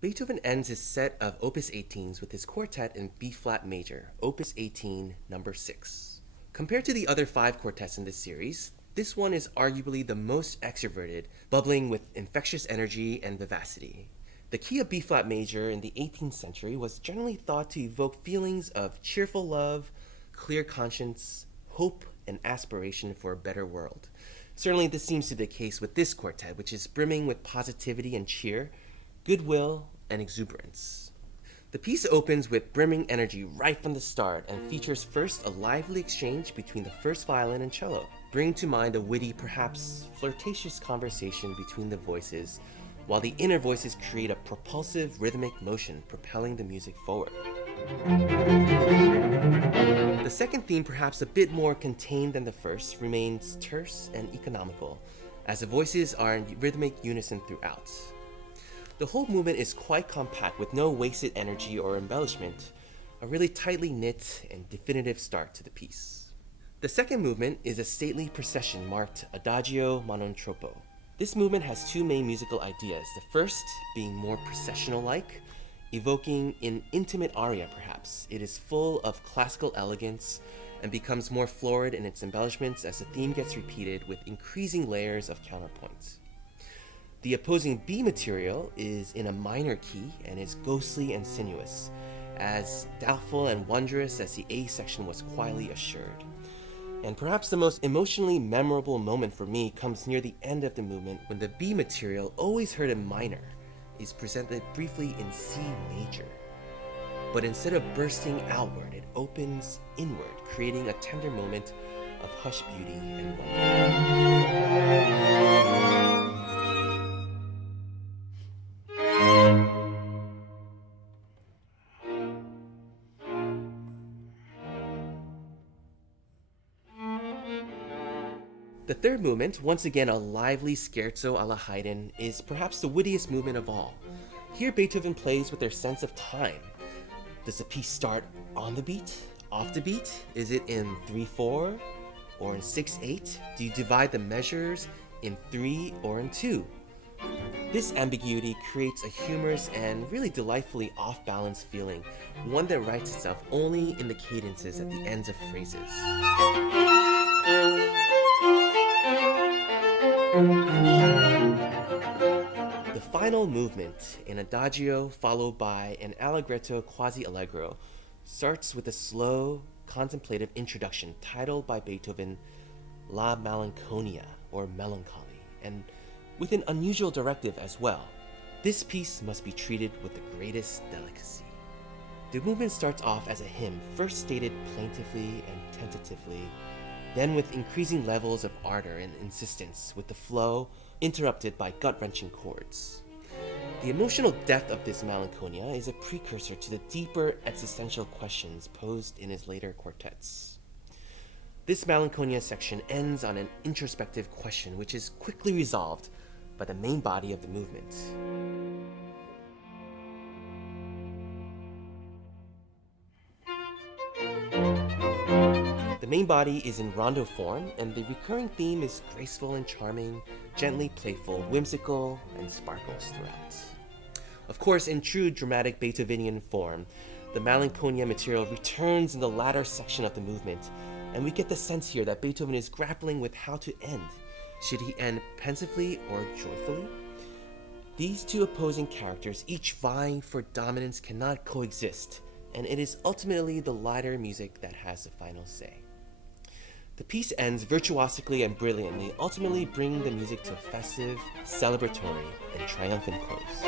Beethoven ends his set of Opus 18s with his quartet in B-flat major, Opus 18, number 6. Compared to the other 5 quartets in this series, this one is arguably the most extroverted, bubbling with infectious energy and vivacity. The key of B-flat major in the 18th century was generally thought to evoke feelings of cheerful love, clear conscience, hope, and aspiration for a better world. Certainly this seems to be the case with this quartet, which is brimming with positivity and cheer, goodwill, and exuberance. The piece opens with brimming energy right from the start and features first a lively exchange between the first violin and cello, bringing to mind a witty, perhaps flirtatious conversation between the voices, while the inner voices create a propulsive rhythmic motion propelling the music forward. The second theme, perhaps a bit more contained than the first, remains terse and economical, as the voices are in rhythmic unison throughout. The whole movement is quite compact with no wasted energy or embellishment, a really tightly knit and definitive start to the piece. The second movement is a stately procession marked Adagio ma non troppo. This movement has 2 main musical ideas, the first being more processional-like, evoking an intimate aria perhaps. It is full of classical elegance and becomes more florid in its embellishments as the theme gets repeated with increasing layers of counterpoints. The opposing B material is in a minor key and is ghostly and sinuous, as doubtful and wondrous as the A section was quietly assured. And perhaps the most emotionally memorable moment for me comes near the end of the movement when the B material, always heard in minor, is presented briefly in C major. But instead of bursting outward, it opens inward, creating a tender moment of hushed beauty and wonder. The third movement, once again a lively scherzo alla Haydn, is perhaps the wittiest movement of all. Here Beethoven plays with their sense of time. Does the piece start on the beat, off the beat? Is it in 3/4 or in 6/8? Do you divide the measures in 3 or in 2? This ambiguity creates a humorous and really delightfully off-balance feeling, one that writes itself only in the cadences at the ends of phrases. The final movement, an adagio followed by an allegretto quasi-allegro, starts with a slow, contemplative introduction titled by Beethoven La Malinconia, or Melancholy, and with an unusual directive as well. This piece must be treated with the greatest delicacy. The movement starts off as a hymn, first stated plaintively and tentatively, then with increasing levels of ardor and insistence, with the flow interrupted by gut-wrenching chords. The emotional depth of this Melancholia is a precursor to the deeper existential questions posed in his later quartets. This Melancholia section ends on an introspective question which is quickly resolved by the main body of the movement. The main body is in rondo form, and the recurring theme is graceful and charming, gently playful, whimsical, and sparkles throughout. Of course, in true dramatic Beethovenian form, the Melancholia material returns in the latter section of the movement, and we get the sense here that Beethoven is grappling with how to end. Should he end pensively or joyfully? These 2 opposing characters, each vying for dominance, cannot coexist, and it is ultimately the lighter music that has the final say. The piece ends virtuosically and brilliantly, ultimately bringing the music to a festive, celebratory, and triumphant close.